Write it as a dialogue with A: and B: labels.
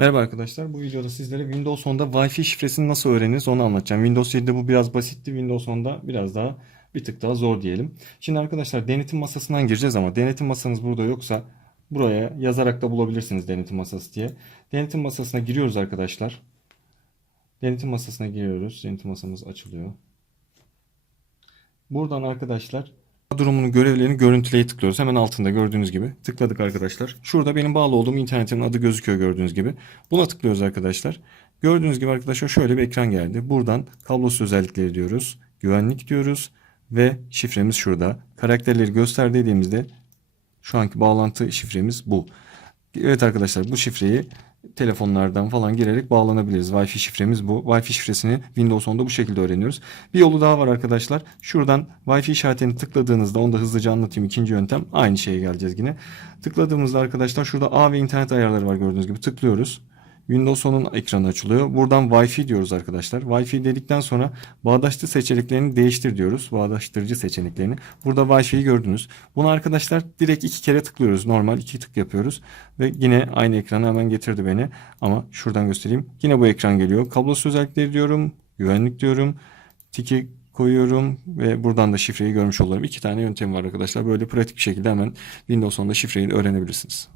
A: Merhaba arkadaşlar. Bu videoda sizlere Windows 10'da Wi-Fi şifresini nasıl öğreniriz onu anlatacağım. Windows 7'de bu biraz basitti. Windows 10'da biraz daha bir tık daha zor diyelim. Şimdi arkadaşlar denetim masasından gireceğiz ama denetim masanız burada yoksa buraya yazarak da bulabilirsiniz denetim masası diye. Denetim masasına giriyoruz arkadaşlar. Denetim masasına giriyoruz. Denetim masamız açılıyor. Buradan arkadaşlar durumunu görevlerini görüntüleye tıklıyoruz. Hemen altında gördüğünüz gibi tıkladık arkadaşlar. Şurada benim bağlı olduğum internetin adı gözüküyor gördüğünüz gibi. Buna tıklıyoruz arkadaşlar. Gördüğünüz gibi arkadaşlar şöyle bir ekran geldi. Buradan kablosuz özellikleri diyoruz. Güvenlik diyoruz ve şifremiz şurada. Karakterleri göster dediğimizde şu anki bağlantı şifremiz bu. Evet arkadaşlar bu şifreyi telefonlardan falan girerek bağlanabiliriz. Wi-Fi şifremiz bu. Wi-Fi şifresini Windows 10'da bu şekilde öğreniyoruz. Bir yolu daha var arkadaşlar. Şuradan Wi-Fi işaretini tıkladığınızda onu da hızlıca anlatayım. İkinci yöntem aynı şeye geleceğiz yine. Tıkladığımızda arkadaşlar şurada A ve internet ayarları var gördüğünüz gibi tıklıyoruz. Windows 10'un ekranı açılıyor. Buradan Wi-Fi diyoruz arkadaşlar. Wi-Fi dedikten sonra bağdaştır seçeneklerini değiştir diyoruz. Bağdaştırıcı seçeneklerini. Burada Wi-Fi'yi gördünüz. Bunu arkadaşlar direkt iki kere tıklıyoruz. Normal iki tık yapıyoruz. Ve yine aynı ekrana hemen getirdi beni. Ama şuradan göstereyim. Yine bu ekran geliyor. Kablosuz özellikleri diyorum. Güvenlik diyorum. Tiki koyuyorum ve buradan da şifreyi görmüş olurum. İki tane yöntem var arkadaşlar. Böyle pratik bir şekilde hemen Windows 10'da şifreyi öğrenebilirsiniz.